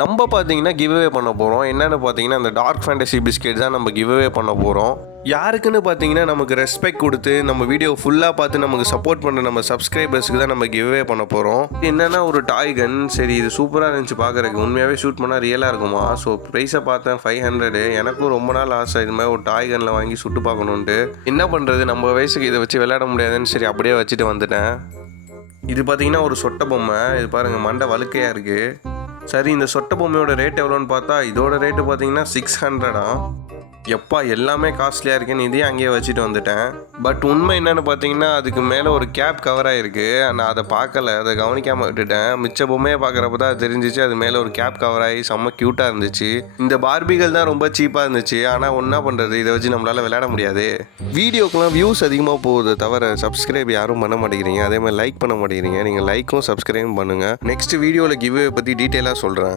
நம்ம பார்த்தீங்கன்னா கிவ்அவே பண்ண போகிறோம். என்னென்னு பார்த்தீங்கன்னா அந்த டார்க் ஃபேண்டசி பிஸ்கெட் தான் நம்ம கிவ்அவே பண்ண போகிறோம். யாருக்குன்னு பார்த்தீங்கன்னா நமக்கு ரெஸ்பெக்ட் கொடுத்து நம்ம வீடியோ ஃபுல்லாக பார்த்து நமக்கு சப்போர்ட் பண்ண நம்ம சப்ஸ்கிரைபர்ஸுக்கு தான் நம்ம கிவ்அவே பண்ண போகிறோம். என்னென்னா ஒரு டாய் கன். சரி, இது சூப்பராக இருந்துச்சு பார்க்குறதுக்கு. உண்மையாகவே ஷூட் பண்ணால் ரியலாக இருக்குமா? ஸோ ப்ரைஸை பார்த்தேன் 500. எனக்கும் ரொம்ப நாள் ஆசை இது மாதிரி ஒரு டாய் கனில் வாங்கி சுட்டு பார்க்கணுன்ட்டு. என்ன பண்ணுறது, நம்ம வயசுக்கு இதை வச்சு விளையாட முடியாதுன்னு சரி அப்படியே வச்சுட்டு வந்துட்டேன். இது பார்த்தீங்கன்னா ஒரு சொட்டை பொம்மை. இது பாருங்கள், மண்டை வழுக்கையாக இருக்குது. சரி, இந்த சொட்டை பொம்மையோட ரேட் எவ்வளோன்னு பார்த்தா இதோட ரேட்டு பார்த்தீங்கன்னா 600. எப்பா எல்லாமே காஸ்ட்லியாக இருக்குன்னு இதையும் அங்கேயே வச்சுட்டு வந்துட்டேன். பட் உண்மை என்னென்னு பார்த்தீங்கன்னா அதுக்கு மேலே ஒரு கேப் கவர் ஆகிருக்கு. நான் அதை பார்க்கல, அதை கவனிக்காமல் விட்டுட்டேன். மிச்ச பொம்மையை பார்க்குறப்ப தான் அது தெரிஞ்சிச்சு அது மேலே ஒரு கேப் கவர் ஆகி செம்ம க்யூட்டாக இருந்துச்சு. இந்த பார்பிகள் தான் ரொம்ப சீப்பாக இருந்துச்சு. ஆனால் ஒன்றா பண்ணுறது, இதை வச்சு நம்மளால் விளையாட முடியாது. வீடியோக்கெலாம் வியூஸ் அதிகமாக போகுது தவிர சப்ஸ்கிரைப் யாரும் பண்ண மாட்டேங்கிறீங்க. அதே மாதிரி லைக் பண்ண மாட்டேங்கிறீங்க. நீங்கள் லைக்கும் சப்ஸ்கிரைபும் பண்ணுங்கள். நெக்ஸ்ட் வீடியோவில் கிவ்அவே பற்றி டீட்டெயிலாக சொல்கிறேன்.